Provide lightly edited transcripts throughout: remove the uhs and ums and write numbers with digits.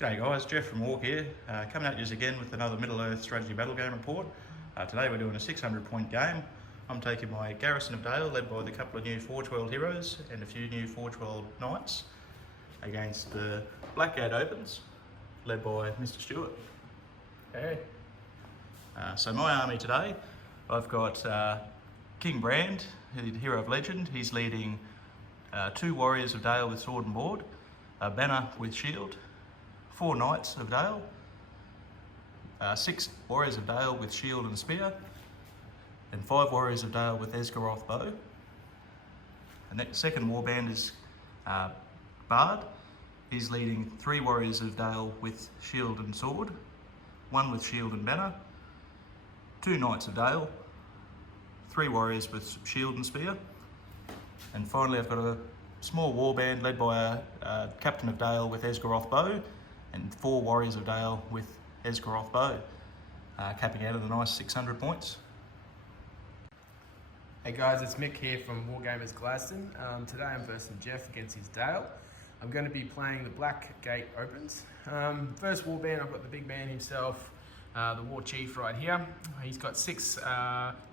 G'day guys, Jeff from W.A.R.G here, coming at you again with another Middle-earth strategy battle game report. Today we're doing a 600 point game. I'm taking my Garrison of Dale, led by the couple of new Forge World heroes and a few new Forge World knights, against the Blackgate Opens, led by Mr. Stuey. Hey. So my army today, I've got King Brand, the hero of legend. He's leading 2 Warriors of Dale with sword and board, a banner with shield, 4 Knights of Dale, 6 Warriors of Dale with shield and spear, and 5 Warriors of Dale with Esgaroth bow. And the second warband is Bard. He's leading 3 Warriors of Dale with shield and sword, 1 with shield and banner, 2 Knights of Dale, 3 Warriors with shield and spear, and finally I've got a small warband led by a Captain of Dale with Esgaroth bow, and 4 Warriors of Dale with Esgaroth bow, capping out of the nice 600 points. Hey guys, it's Mick here from Wargamers Garrison. Today I'm versing Jeff against his Dale. I'm going to be playing the Blackgate Opens. First warband, I've got the big man himself, the War Chief right here. He's got 6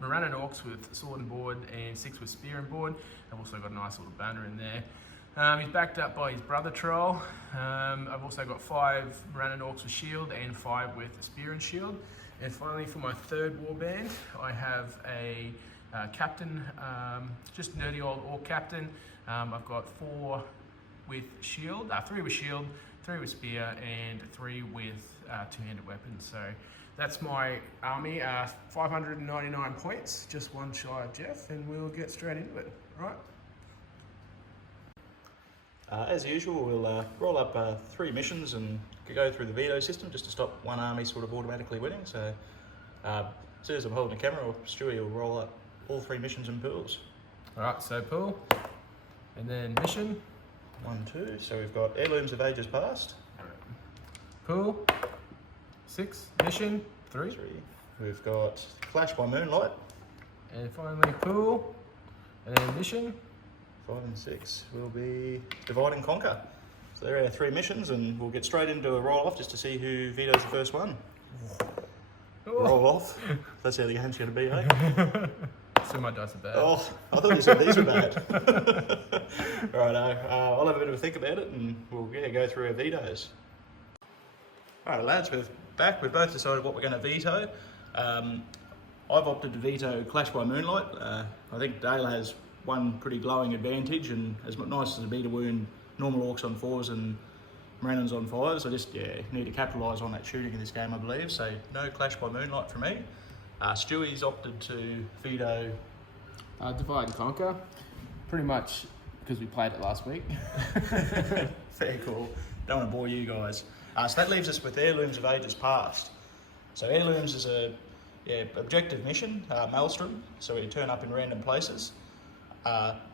Morannon Orcs with sword and board and 6 with spear and board. I've also got a nice little banner in there. He's backed up by his brother Troll. I've also got 5 Morannon Orcs with shield and 5 with spear and shield. And finally, for my third warband, I have a captain, just nerdy old orc captain. I've got 4 with shield, 3 with shield, 3 with spear, and 3 with two-handed weapons. So that's my army. 599 points, just one shy of Jeff, and we'll get straight into it. Right. As usual, we'll roll up 3 missions and go through the veto system just to stop one army sort of automatically winning. So as soon as I'm holding the camera, Stuey will roll up all 3 missions and pools. Alright, so pool, and then mission. 1, 2, so we've got Heirlooms of Ages Past. Pool, 6, mission, 3. 3. We've got Flash by Moonlight. And finally pool, and then mission. 5 and 6 will be Divide and Conquer. So there are our 3 missions, and we'll get straight into a roll-off just to see who vetoes the first one. Oh. Roll off. That's how the game's going to be, eh? So my dice are bad. Oh, I thought you said these were bad. Righto, I'll have a bit of a think about it, and we'll go through our vetoes. Alright lads, we're back. We've both decided what we're going to veto. I've opted to veto Clash by Moonlight. I think Dale has one pretty glowing advantage, and as nice as it'd be to wound normal orcs on 4s and Morannons on 5s, I just need to capitalise on that shooting in this game, I believe. So no Clash by Moonlight for me. Stewie's opted to veto Divide and Conquer, pretty much because we played it last week. Fair call. Don't want to bore you guys. So that leaves us with Heirlooms of Ages Past. So Heirlooms is a objective mission, Maelstrom, so you turn up in random places.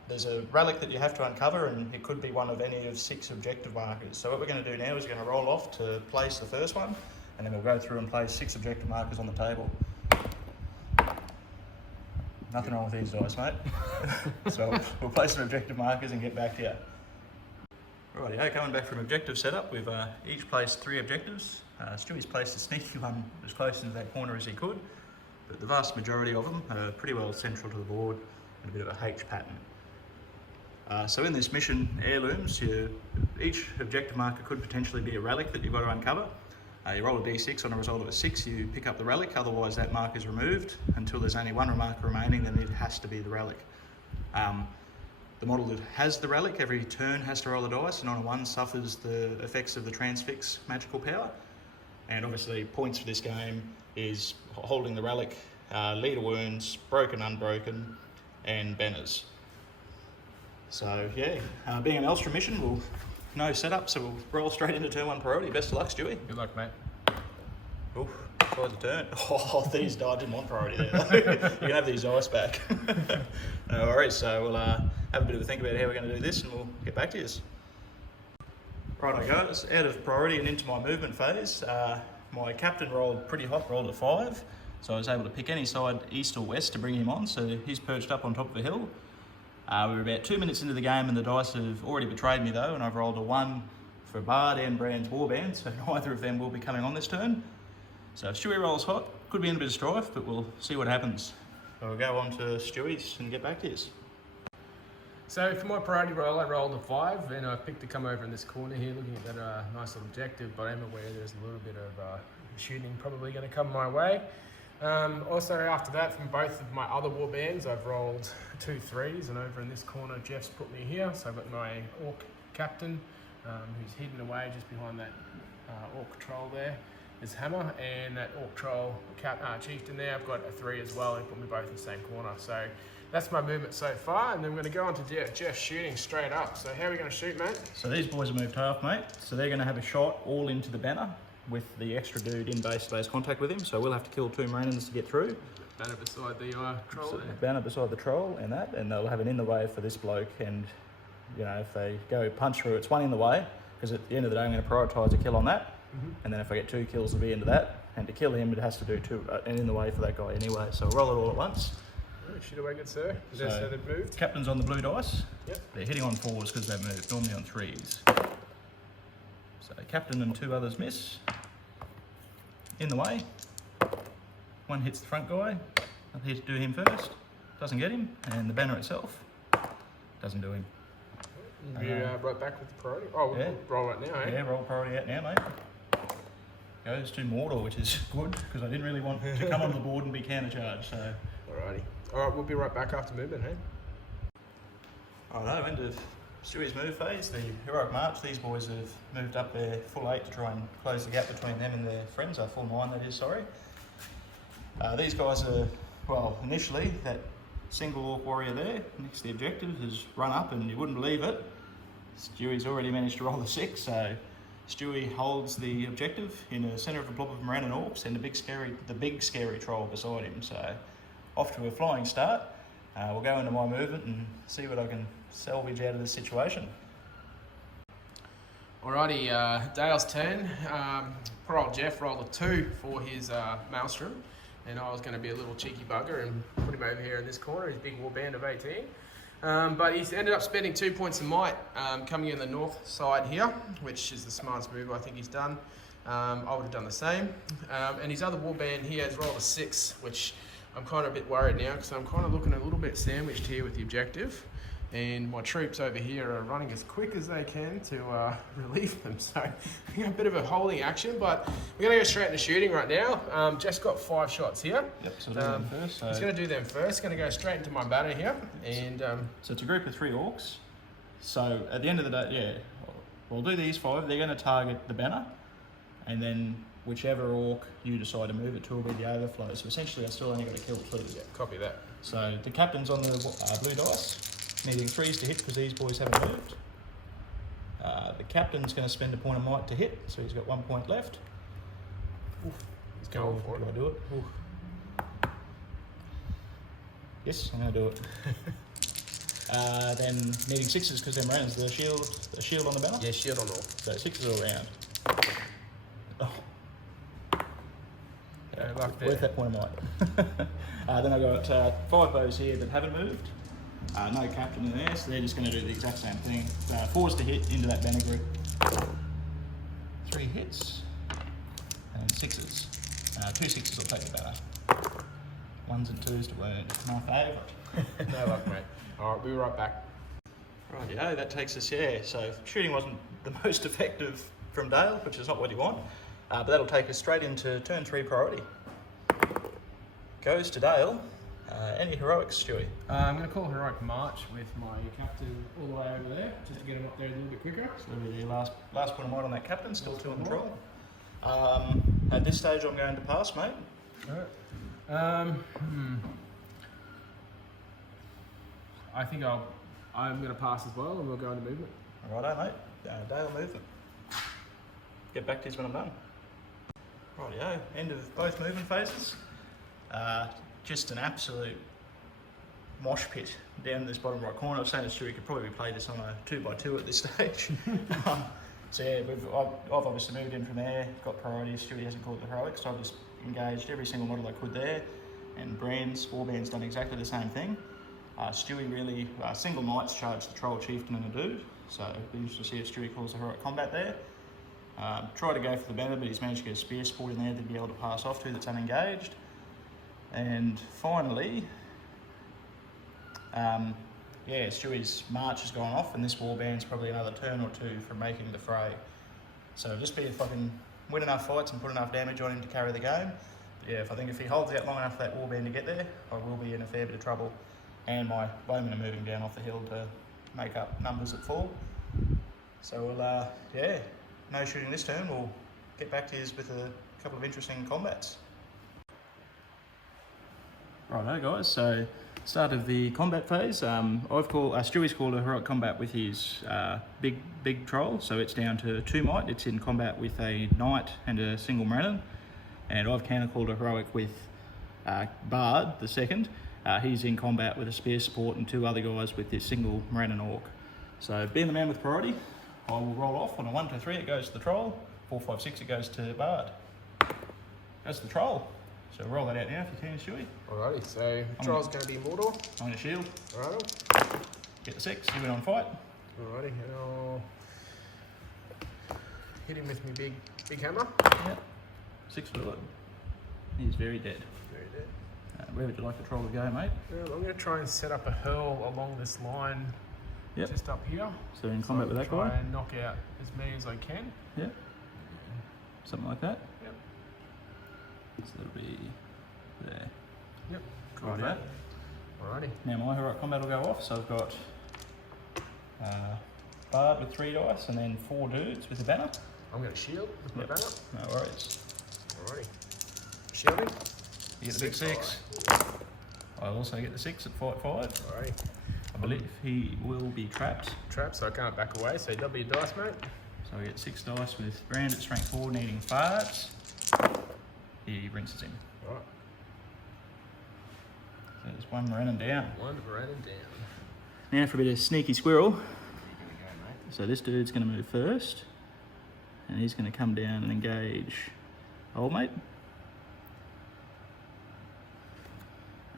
There's a relic that you have to uncover, and it could be one of any of 6 objective markers. So what we're going to do now is we're going to roll off to place the first one, and then we'll go through and place 6 objective markers on the table. Nothing wrong with these dice, mate. So we'll place some objective markers and get back to you. Rightio, coming back from objective setup, we've each placed 3 objectives. Stewie's placed a sneaky one as close into that corner as he could, but the vast majority of them are pretty well central to the board and a bit of a H pattern. So in this mission, Heirlooms, each objective marker could potentially be a relic that you've got to uncover. You roll a d6, on a result of a 6 you pick up the relic, otherwise that mark is removed. Until there's only 1 marker remaining, then it has to be the relic. The model that has the relic every turn has to roll a dice, and on a 1 suffers the effects of the transfix magical power. And obviously points for this game is holding the relic, leader wounds, broken, unbroken, and banners. So yeah, being an Maelstrom mission, no setup, so we'll roll straight into turn 1 priority. Best of luck, Stuey. Good luck, mate. Oof, tries a turn. Oh, these died, didn't want priority there. You can have these dice back. No worries, so we'll have a bit of a think about how we're going to do this, and we'll get back to you. Right, guys, out of priority and into my movement phase. My captain rolled pretty hot, rolled a 5, so I was able to pick any side, east or west, to bring him on. So he's perched up on top of a hill. We were about 2 minutes into the game, and the dice have already betrayed me though, and I've rolled a 1, for Bard and Brand's warband, so neither of them will be coming on this turn. So if Stuey rolls hot, could be in a bit of strife, but we'll see what happens. So we'll go on to Stuey's and get back to his. So for my priority roll, I rolled a 5, and I picked to come over in this corner here, looking at that nice little objective, but I am aware there's a little bit of shooting probably going to come my way. Also after that, from both of my other warbands, I've rolled 2 3s, and over in this corner, Jeff's put me here. So I've got my Orc captain, who's hidden away just behind that Orc troll there. There's Hammer, and that Orc troll chieftain there, I've got a 3 as well, and put me both in the same corner. So that's my movement so far, and then we're going to go on to Jeff shooting straight up. So how are we going to shoot, mate? So these boys have moved half, mate. So they're going to have a shot all into the banner with the extra dude in base-to-base contact with him. So we'll have to kill 2 Mariners to get through. Banner beside the troll So there. banner beside the troll and that, and they'll have it in the way for this bloke. And you know, if they go punch through, it's 1 in the way, because at the end of the day, I'm going to prioritise a kill on that. And then if I get 2 kills, it'll be into that. And to kill him, it has to do 2 and in the way for that guy anyway. So we'll roll it all at once. Shoot away, good sir. Is that so they've moved? Captain's on the blue dice. Yep. They're hitting on 4s because they've moved, normally on 3s. So captain and 2 others miss. In the way. 1 hits the front guy. I'll hit to do him first. Doesn't get him. And the banner itself doesn't do him. You right back with the priority? Oh, we'll roll it now, eh? Yeah, roll priority out now, mate. Goes to Mordor, which is good, because I didn't really want to come onto the board and be counter-charged, so... Alrighty. Alright, we'll be right back after movement, hey? Righto, end of Stewie's move phase, the Heroic March. These boys have moved up their full 8 to try and close the gap between them and their friends, full 9 that is, sorry. These guys are, well, initially, that single Orc warrior there, next to the objective, has run up, and you wouldn't believe it, Stewie's already managed to roll a 6, so Stuey holds the objective in the centre of a blob of Moran and Orcs and the big scary troll beside him. So off to a flying start. We'll go into my movement and see what I can salvage out of this situation. Alrighty, Dale's turn. Poor old Jeff rolled a 2 for his Maelstrom, and I was going to be a little cheeky bugger and put him over here in this corner, his big warband of 18. But he's ended up spending 2 points of might coming in the north side here, which is the smartest move I think he's done. I would have done the same. And his other warband here has rolled a 6, which I'm kind of a bit worried now, because I'm kind of looking a little bit sandwiched here with the objective. And my troops over here are running as quick as they can to relieve them. So a bit of a holding action, but we're going to go straight into shooting right now. Jeff's got 5 shots here. Yep, so do them first. So. He's going to do them first. Going to go straight into my banner here. And so it's a group of 3 Orcs. So at the end of the day, yeah, we'll do these 5. They're going to target the banner, and then whichever Orc you decide to move it to will be the overflow. So essentially, I still only got to kill 2. Yeah, copy that. So the captain's on the blue dice. Needing 3s to hit because these boys haven't moved. The captain's going to spend a point of might to hit, so he's got 1 point left. Oof, he's going for it. Do I do it? Oof. Yes, I'm going to do it. Then needing 6s because them rounds the shield on the banner. Yeah, shield on all. So 6s all round. Oh. Worth that point of might. Then I've got 5 bows here that haven't moved. No captain in there, so they're just going to do the exact same thing. 4s to hit into that banner group. 3 hits and 6s. 2 6s will take the banner. 1s and 2s to wound. My favourite. No luck, mate. Alright, we'll be right back. Rightio, that takes us, yeah. So shooting wasn't the most effective from Dale, which is not what you want. But that'll take us straight into turn 3 priority. Goes to Dale. Any heroics, Stuey? I'm going to call Heroic March with my captain all the way over there, just to get him up there a little bit quicker. So that'll be the last point of might on that captain, still 2 on the troll. At this stage, I'm going to pass, mate. Alright. I think I'm going to pass as well, and we'll go into movement. Righto, mate. Dale movement. Get back to this when I'm done. Rightio, end of both movement phases. Just an absolute mosh pit down in this bottom right corner. I was saying to Stuey, could probably play this on a 2x2 at this stage. So yeah, I've obviously moved in from there, got priority. Stuey hasn't called the heroics, so I've just engaged every single model I could there. And Brand's warband's done exactly the same thing. Stuey really, single knights charged the troll chieftain and a dude. So it'll be interesting to see if Stuey calls a heroic combat there. Try to go for the banner, but he's managed to get a spear sport in there to be able to pass off to that's unengaged. And finally, Stuey's march has gone off, and this warband's probably another turn or two from making the fray. So just be if I can win enough fights and put enough damage on him to carry the game. But yeah, I think if he holds out long enough for that warband to get there, I will be in a fair bit of trouble. And my bowmen are moving down off the hill to make up numbers at full. So we'll, no shooting this turn. We'll get back to you with a couple of interesting combats. Righto guys, so start of the combat phase. Stewie's called a heroic combat with his big troll, so it's down to 2 might. It's in combat with a knight and a single Morannon, and I've counter called a heroic with Bard, the second. He's in combat with a spear support and 2 other guys with this single Morannon orc. So being the man with priority, I will roll off on a 1, 2, 3. It goes to the troll. 4, 5, 6. It goes to Bard. Goes to the troll. So roll that out now if you can, Stuey. Alrighty, so troll's going to be Mordor. I'm going to shield. Alrighty. Get the 6. You went on fight. Alrighty, and I'll hit him with my big hammer. Yep. 6 will do it. He's very dead. Very dead. Where would you like the troll to go, mate? Well, I'm going to try and set up a hurl along this line, just up here. So in combat with that guy? Try and knock out as many as I can. Yep. Something like that? Yep. So that'll be there. Yep. Right that. Alrighty. Now my heroic combat will go off, so I've got Bard with 3 dice and then 4 dudes with a banner. I'm going to shield with my banner. No worries. Alrighty. Shielding. You get the big 6. I also get the 6 at fight 5. Alrighty. I believe he will be trapped. Trapped, so I can't back away, so double your dice, mate. So I get 6 dice with Brand at strength 4 needing farts. He rinses him. Right. So there's 1 Morannon down. 1 Morannon down. Now for a bit of sneaky squirrel. Here we go, mate. So this dude's going to move first. And he's going to come down and engage old mate.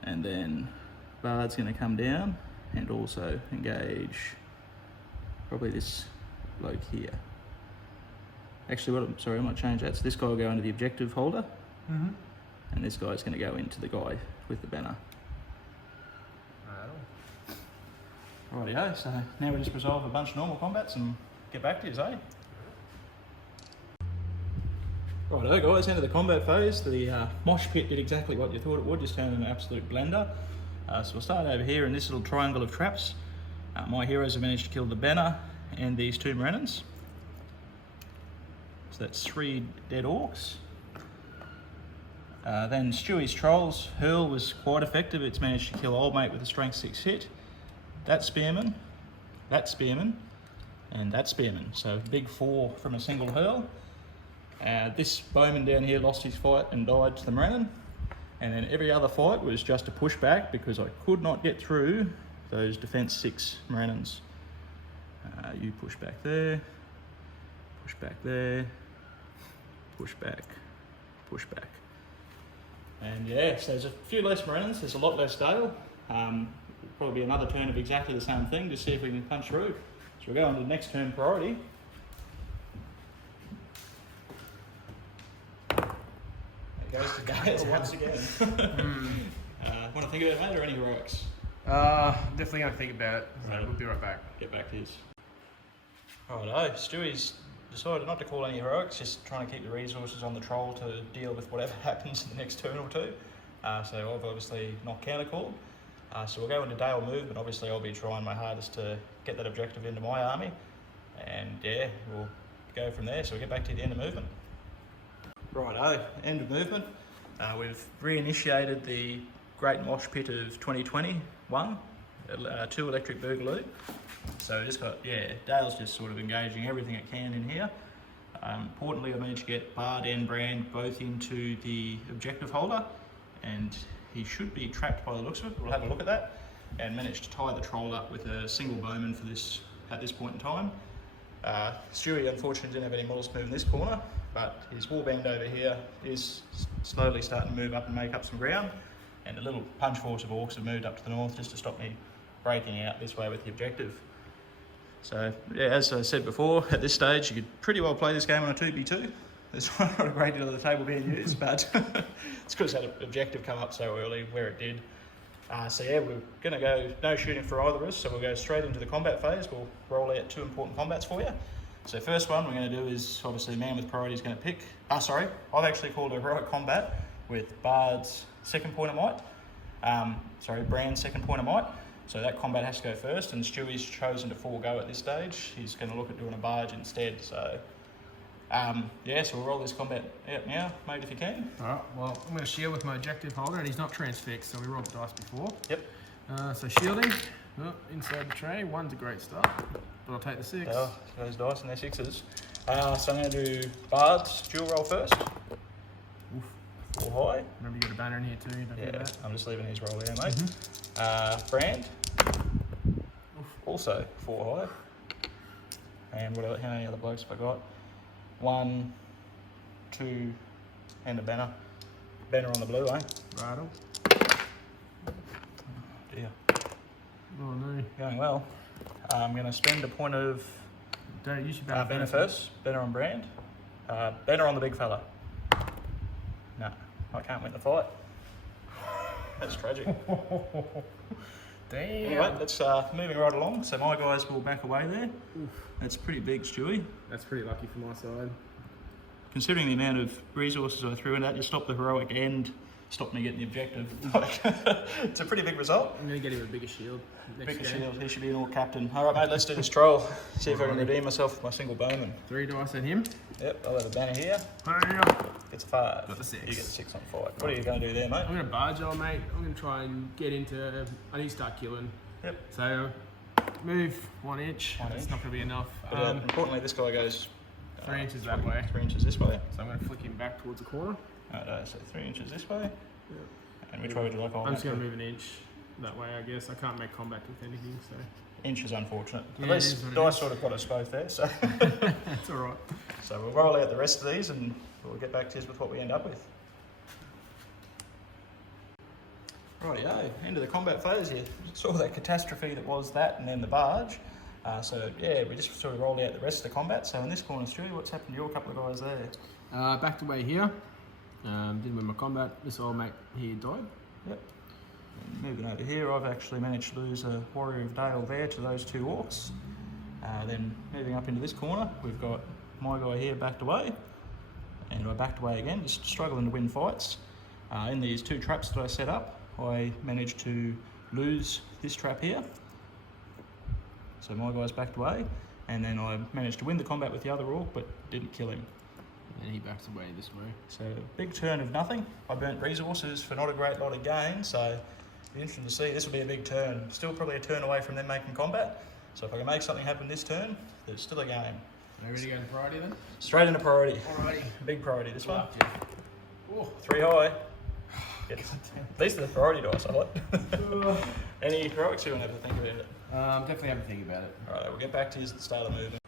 And then Bard's going to come down and also engage probably this bloke here. Actually, I might change that. So this guy will go into the objective holder, and this guy's going to go into the guy with the banner. Rightio, so now we just resolve a bunch of normal combats and get back to you, eh? Righto guys, into the combat phase. The mosh pit did exactly what you thought it would, just turned into an absolute blender. So we'll start over here in this little triangle of traps. My heroes have managed to kill the banner and these 2 Morannons. So that's 3 dead orcs. Then Stewie's Trolls hurl was quite effective. It's managed to kill old mate with a strength 6 hit. That spearman, and that spearman. So big 4 from a single hurl. This bowman down here lost his fight and died to the Morannon. And then every other fight was just a pushback because I could not get through those defense 6 Morannons. You push back there, push back there, push back, push back. And yeah, so there's a few less Morannons, there's a lot less Dale. Probably another turn of exactly the same thing, just see if we can punch through. So we'll go on to the next turn priority. There goes to Gale once again. Want to think about it, mate, or any heroics? Definitely going to think about it. So we'll be right back. Get back to his. Righto, Stewie's decided not to call any heroics, just trying to keep the resources on the troll to deal with whatever happens in the next turn or 2. So I've obviously not counter-called. So we'll go into Dale movement. Obviously I'll be trying my hardest to get that objective into my army. And yeah, we'll go from there. So we'll get back to the end of movement. Righto, end of movement. We've reinitiated the Great Mosh Pit of 2021, 2 Electric Boogaloo. So just got, Dale's just sort of engaging everything it can in here. Importantly, I managed to get Bard and Brand both into the objective holder, and he should be trapped by the looks of it. We'll have a look at that, and managed to tie the troll up with a single bowman for this at this point in time. Stuey unfortunately didn't have any models to move in this corner, but his warband over here is slowly starting to move up and make up some ground, and a little punch force of orcs have moved up to the north just to stop me breaking out this way with the objective. So yeah, as I said before, at this stage you could pretty well play this game on a 2v2. There's not a great deal of the table being used, but it's because that objective come up so early where it did. So yeah, we're going to go no shooting for either of us, so we'll go straight into the combat phase. We'll roll out 2 important combats for you. So first one we're going to do is obviously man with priority is going to pick. I've actually called a heroic combat with Bard's second point of might. Brand's second point of might. So that combat has to go first, and Stewie's chosen to forego at this stage. He's going to look at doing a barge instead. So yeah, so we'll roll this combat out now, mate, if you can. Alright, well, I'm going to shield with my objective holder, and he's not transfixed, so we rolled the dice before. Yep. So shielding, inside the tray, 1's a great start, but I'll take the 6. Oh, those dice and they're 6s. So I'm going to do Bard's dual roll first. Oof. 4 high. Remember you got a banner in here too, don't forget that. I'm just leaving his roll there, mate. Brand. Oof. Also 4 high. And how many other blokes have I got? 1, 2, and a banner. Banner on the blue, eh? Righto. Dear. Oh no. Going well. I'm going to spend a point of Don't use your banner. banner first. Banner on Brand. Banner on the big fella. No, I can't win the fight. That's tragic. Damn. Anyway, let's moving right along. So my guys will back away there. Oof. That's pretty big, Stewie. That's pretty lucky for my side. Considering the amount of resources I threw in that, you stopped the heroic and stopped me getting the objective. It's a pretty big result. I'm going to get him a bigger shield next Bigger game. shield, he should be an all captain. All right, mate, let's do this troll. See if I can redeem myself with my single bowman. 3 dice at him. Yep, I'll have a banner here. It's a 5. Got the 6. You get 6 on 5. What are you going to do there, mate? I'm going to barge on, mate. I'm going to try and get into... I need to start killing. Yep. So, move 1 inch. One That's inch. not going to be enough. But, importantly, this guy goes 3 inches that way. 3 inches this way. So I'm going to flick him back towards the corner. So 3 inches this way. Yep. And which way would you like? I'm just going to move 1 inch that way, I guess. I can't make combat with anything, so... Inch is unfortunate. Yeah, At least dice sort of got us both there, so... That's alright. So we'll roll out the rest of these and we'll get back to you with what we end up with. Rightio, into the combat phase. You saw that catastrophe that was that and then the barge. So yeah, we just sort of rolled out the rest of the combat. So in this corner, Stewie, what's happened to your couple of guys there? Backed away here. Didn't win my combat. This old mate here died. Yep. And moving over here, I've actually managed to lose a Warrior of Dale there to those 2 orcs. Then moving up into this corner, we've got my guy here backed away. And I backed away again, just struggling to win fights. In these 2 traps that I set up, I managed to lose this trap here. So my guy's backed away, and then I managed to win the combat with the other orc, but didn't kill him. And he backs away this way. So big turn of nothing. I burnt resources for not a great lot of gain, so it'll be interesting to see. This will be a big turn. Still probably a turn away from them making combat. So if I can make something happen this turn, there's still a game. Are you ready to go into priority then? Straight into priority. Alrighty. Big priority this one. Oh, 3 high. These are the priority dice I like. Any heroics you want to have to think about it? definitely have a think about it. Alright, we'll get back to you at the start of movement.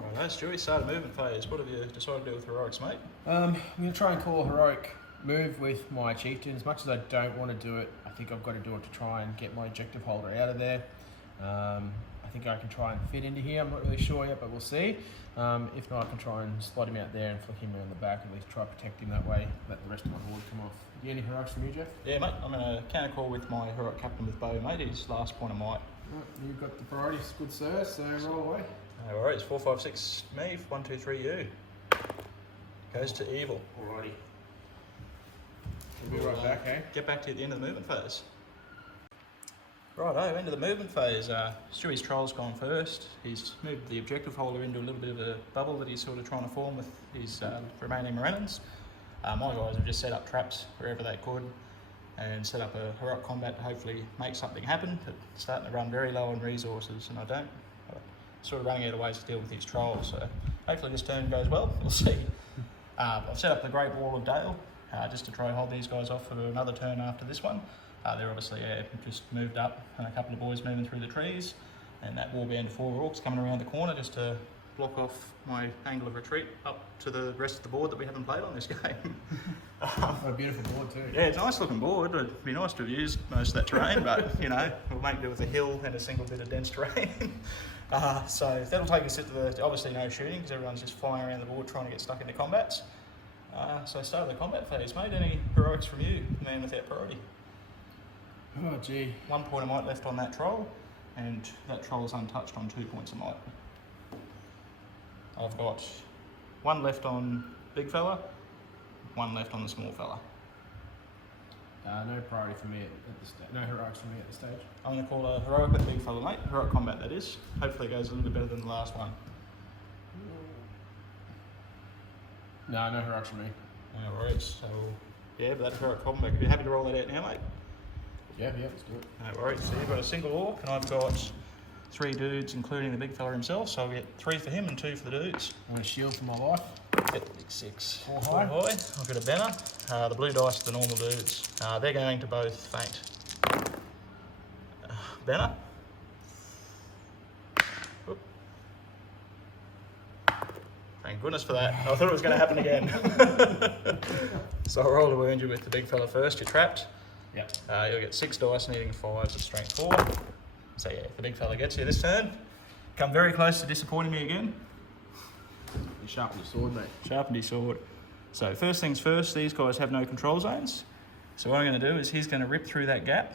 Alright, Stewie, start of movement phase. What have you decided to do with heroics, mate? I'm going to try and call a heroic move with my chieftain. As much as I don't want to do it, I think I've got to do it to try and get my objective holder out of there. I think I can try and fit into here. I'm not really sure yet, but we'll see. If not, I can try and slot him out there and flick him around the back, at least try to protect him that way, let the rest of my horde come off. You any heroics from you, Jeff? Yeah, mate, I'm going to counter call with my heroic captain with bow, mate. His last point of might. Right, you've got the priorities, good sir, so roll away. No worries, 4, 5, 6 me, 1, 2, 3 you. Goes to evil. Alrighty. We'll be right back, eh? Get back to you at the end of the movement phase. Righto, end of the movement phase. Stewie's troll's gone first. He's moved the objective holder into a little bit of a bubble that he's sort of trying to form with his remaining Moranans. My guys have just set up traps wherever they could and set up a heroic combat to hopefully make something happen, but starting to run very low on resources, and I'm sort of running out of ways to deal with these trolls, so hopefully this turn goes well, we'll see. I've set up the Great Wall of Dale just to try and hold these guys off for another turn after this one. They're obviously just moved up, and a couple of boys moving through the trees, and that warband of 4 orcs coming around the corner just to block off my angle of retreat up to the rest of the board that we haven't played on this game. What a beautiful board too. Yeah, it's a nice looking board. It'd be nice to have used most of that terrain, but you know, we'll make do with a hill and a single bit of dense terrain. So that'll take us into the, obviously no shooting because everyone's just flying around the board trying to get stuck into combats. So start the combat phase, mate. Any heroics from you, the man without priority? Oh, gee. 1 point of might left on that troll, and that troll is untouched on 2 points of might. I've got 1 left on big fella, 1 left on the small fella. No priority for me at this stage. No heroics for me at this stage. I'm going to call a heroic with big fella, mate. Heroic combat, that is. Hopefully it goes a little bit better than the last one. No heroics for me. No worries. So, yeah, but that's heroic combat. Are you happy to roll that out now, mate? Yeah, let's do it. No worries. So you've got a single orc, and I've got 3 dudes, including the big fella himself. So I'll get 3 for him and 2 for the dudes. I want a shield for my life. Yep, big 6. 4 4 high. high. I've got a banner. The blue dice are the normal dudes. They're going to both faint. Banner. Oop. Thank goodness for that. I thought it was going to happen again. So I'll roll to wound you with the big fella first. You're trapped. Yep. You'll get 6 dice needing 5 with strength 4. So yeah, if the big fella gets you this turn, come very close to disappointing me again. You sharpen your sword, mate. Sharpened his sword. So first things first, these guys have no control zones. So what I'm going to do is he's going to rip through that gap,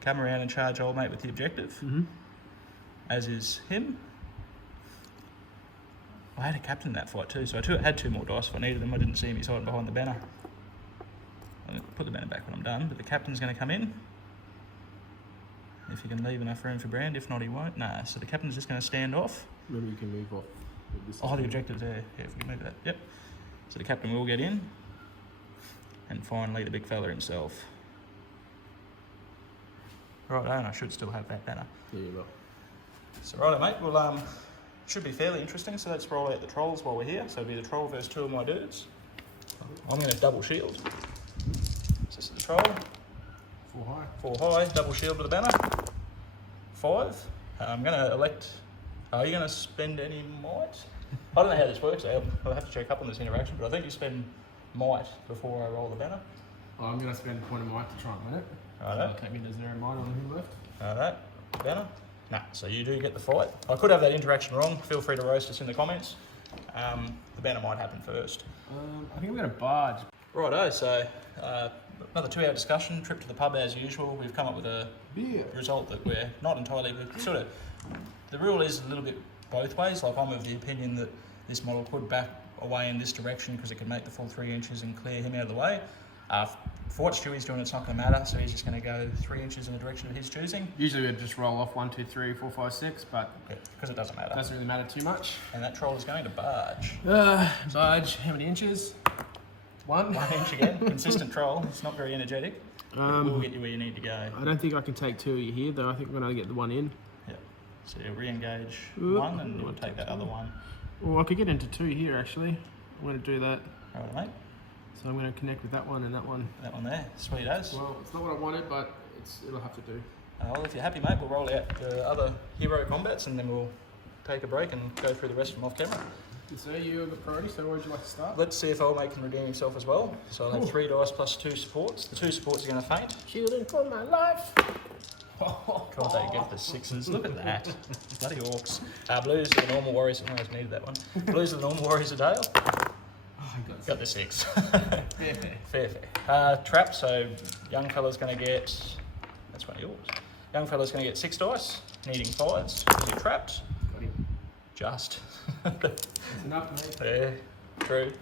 come around and charge old mate with the objective, as is him. I had a captain in that fight too, so I had 2 more dice if I needed them. I didn't see him, he's hiding behind the banner. I'm going to put the banner back when I'm done, but the captain's going to come in. If you can leave enough room for Brand, if not he won't. Nah, so the captain's just going to stand off. Maybe you can move off. Oh, the objective's there. Yeah, if we can move that. Yep. So the captain will get in. And finally, the big fella himself. Right, and I should still have that banner. Yeah, you will. So righto, mate. Well, should be fairly interesting. So let's roll out the trolls while we're here. So it'll be the troll versus 2 of my dudes. I'm going to double shield. So this is the troll. 4 high. 4 high, double shield with a banner. 5. I'm going to elect... Are you going to spend any might? I don't know how this works. I'll have to check up on this interaction, but I think you spend might before I roll the banner. Well, I'm going to spend a point of might to try and win it. Righto. So take me to 0 might on who left. Righto. Banner. Nah, so you do get the fight. I could have that interaction wrong. Feel free to roast us in the comments. The banner might happen first. I think we're going to barge. Righto, so another 2-hour discussion, trip to the pub as usual. We've come up with a result that we're not entirely... Sort of, the rule is a little bit both ways. Like, I'm of the opinion that this model could back away in this direction because it could make the full 3 inches and clear him out of the way. For what Stewie's doing, it's not going to matter, so he's just going to go 3 inches in the direction of his choosing. Usually we'd just roll off 1, 2, 3, 4, 5, 6, but because it doesn't matter. it doesn't really matter too much. And that troll is going to barge. Barge, how many inches? 1. 1 inch again. Consistent troll. It's not very energetic. We'll get you where you need to go. I don't think I can take 2 of you here, though. I think we're going to get the 1 in. Yep. So you'll re-engage 1 and you'll take that other 1. Well, I could get into 2 here, actually. I'm going to do that. All right, mate. So I'm going to connect with that one and that one. That one there. Sweet as. Well, it's not what I wanted, but it'll have to do. Well, if you're happy, mate, we'll roll out the other hero combats and then we'll take a break and go through the rest of them off camera. So you have the priority, so where would you like to start? Let's see if old mate can redeem himself as well. So I'll have 3 dice plus 2 supports. The 2 supports are going to faint. Shielding for my life. God, they get the 6s. Look at that. Bloody orcs. Blues are the normal warriors. I almost needed that one. Blues are the normal warriors of Dale. Got the 6. Fair. Trap, so young fella's going to get... That's one of yours. Young fella's going to get 6 dice, needing 5s. Because you're trapped. Got him. Just. That's enough, mate. Yeah, true.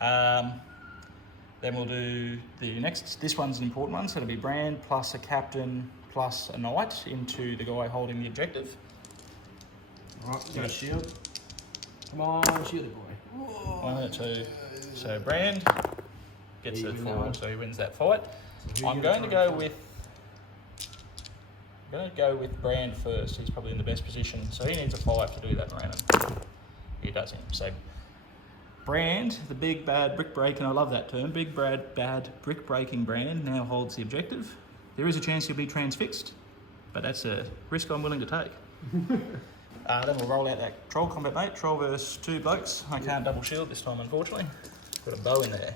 Then we'll do the next... This one's an important one, so it'll be Brand plus a captain plus a knight into the guy holding the objective. Alright, got a shield. Come on, shield it, boy. 1 and 2. So Brand gets Yeah, it you win that 4, one. so he wins that fight. So I'm going to go with Brand first. He's probably in the best position, so he needs a 5 to do that, Moranin. He does him. So Brand, the big bad brick break, and I love that term, big bad brick breaking Brand now holds the objective. There is a chance he'll be transfixed, but that's a risk I'm willing to take. Then we'll roll out that troll combat, mate. Troll versus 2 blokes. I can't double shield this time, unfortunately. Got a bow in there.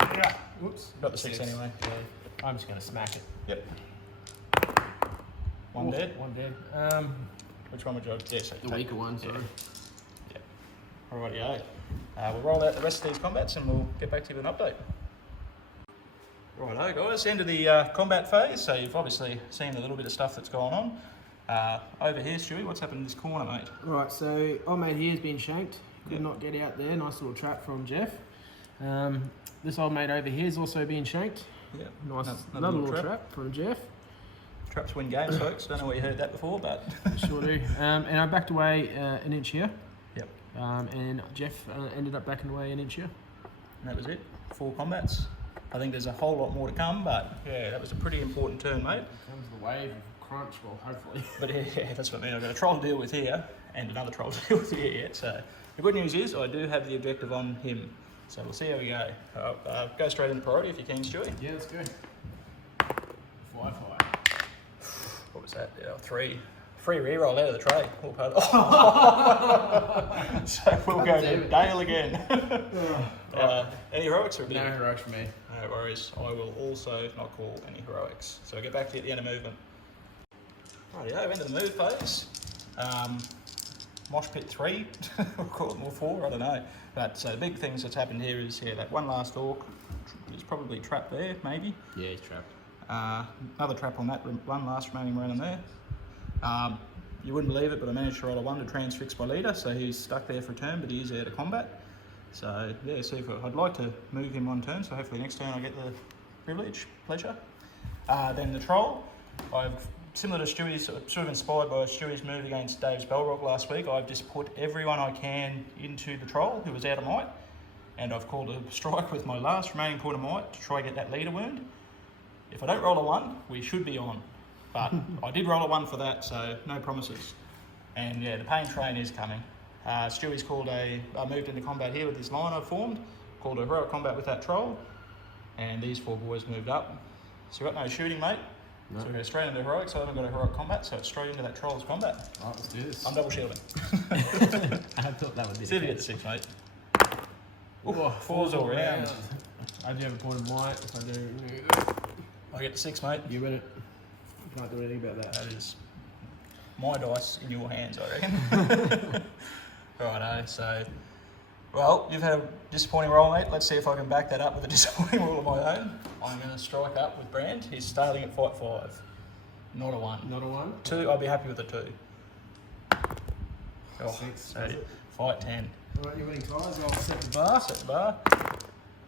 Yeah. Whoops. Got the 6 anyway. Yeah. I'm just going to smack it. Yep. One Oof, dead. One dead. Which one would you? Yeah, so The weaker one, sorry. Yeah. Alrighty, we'll roll out the rest of these combats and we'll get back to you with an update. Righto guys, end of the combat phase, so you've obviously seen a little bit of stuff that's going on. Over here, Stewie, what's happened in this corner, mate? Right, so our mate here's been shanked. Could not get out there. Nice little trap from Jeff. This old mate over here is also being shanked. Yeah. Nice, another little trap from Jeff. Traps win games, folks. Don't know where you heard that before, but... Sure do. And I backed away an inch here. Yep. And Jeff ended up backing away an inch here. And that was it. 4 combats. I think there's a whole lot more to come, but yeah, that was a pretty important turn, mate. Here comes the wave of crunch, well, hopefully. But yeah, that's what I mean. I've got a troll to deal with here and another troll to deal with here yet. So the good news is I do have the objective on him. So we'll see how we go. Go straight into priority if you can, Stewie. Yeah, let's go. 5-5. What was that? Yeah, 3. Free reroll out of the tray. So we'll go to Dale again. Any heroics or a bit? No heroics for me. No worries. I will also not call any heroics. So we'll get back to you at the end of movement. Rightio, end of the move phase. Mosh pit 3, we'll call it more 4, I don't know. But so the big things that's happened here is that one last orc is probably trapped there, maybe. Yeah, he's trapped. Another trap on that, one last remaining random there. You wouldn't believe it, but I managed to roll a 1 to transfix my leader, so he's stuck there for a turn, but he is out of combat. So yeah, I'd like to move him one turn, so hopefully next turn I get the pleasure. Then the troll, similar to Stewie's, sort of inspired by Stewie's move against Dave's Balrog last week, I've just put everyone I can into the troll who was out of might, and I've called a strike with my last remaining point of might to try and get that leader wound. If I don't roll a 1, we should be on. But I did roll a 1 for that, so no promises. And yeah, the pain train is coming. Stewie's moved into combat here with this line I've formed, called a heroic combat with that troll, and these 4 boys moved up. So we've got no shooting, mate. No. So we go straight into heroic, so I haven't got a heroic combat, so it's straight into that troll's combat. Alright, let's do this. I'm double shielding. I thought that would be See if you get the 6, mate. Ooh, 4's all round. I do have a point of might, if I do. I get the 6, mate. You win it. Can't do anything about that. That is my dice in your hands, I reckon. Righto, so, well, you've had a disappointing roll, mate. Let's see if I can back that up with a disappointing roll of my own. I'm going to strike up with Brand. He's starting at fight 5. Not a 1. Not a 1? 2, I'll be happy with a 2. Oh, 6. So fight 10. Alright, you're winning ties. I'll set the bar. Set the bar.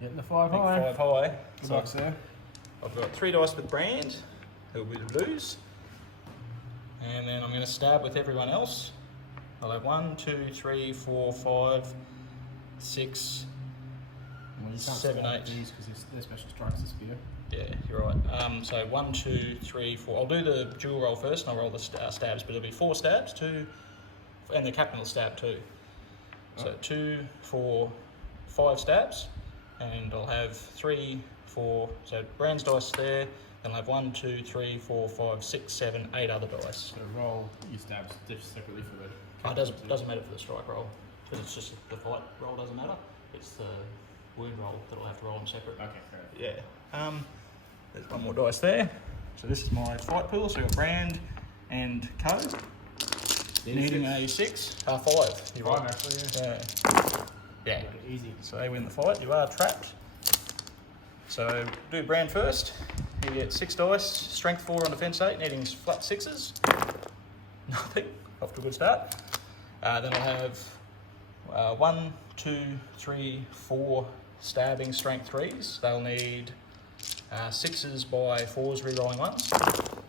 Getting the 5 Big high. 5 high. Good luck, sir. I've got 3 dice with Brand, who'll be the blues. And then I'm going to stab with everyone else. I'll have 1, 2, 3, 4, 5, 6, Well, you can't 7, 8. These because their special strikes a spear. Yeah, you're right. So 1, 2, 3, 4. I'll do the dual roll first, and I'll roll the stabs, but it'll be 4 stabs, 2, and the captain will stab 2. So 2, 4, 5 stabs, and I'll have 3, 4. So Brand's dice there. Then I'll have 1, 2, 3, 4, 5, 6, 7, 8 other dice. So roll your stabs separately for the. It doesn't matter for the strike roll, because it's just the fight roll doesn't matter. It's the wound roll that I'll have to roll them separate. Okay, fair. Yeah. There's one more dice there. So this is my fight pool. So we've got Brand and Co. Needing a 6. 5. You're right. 5 actually, Yeah. Yeah. Easy. So they win the fight. You are trapped. So do Brand first. You get 6 dice, strength 4 on defense 8, needing flat 6s. Nothing. Off to a good start. Then I'll have 1, 2, 3, 4 stabbing strength 3s. They'll need 6s by 4s, re-rolling 1s.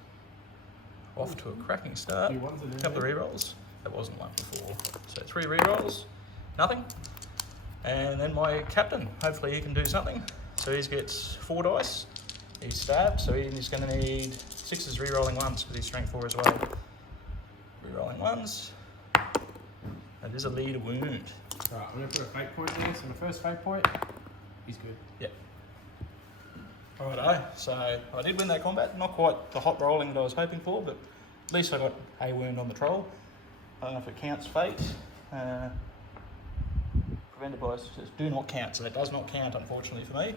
Off to a cracking start. Two ones in there, Couple of re-rolls. That wasn't one before. So 3 re-rolls, nothing. And then my captain, hopefully he can do something. So he gets 4 dice. He's stabbed, so he's going to need 6s re-rolling 1s because he's strength 4 as well. Re-rolling 1s. That is a leader wound. Right, I'm going to put a fake point there. So the first fake point, he's good. Yep. Righto, so I did win that combat. Not quite the hot rolling that I was hoping for, but at least I got a wound on the troll. I don't know if it counts fate. Prevented by says do not count, so that does not count, unfortunately for me.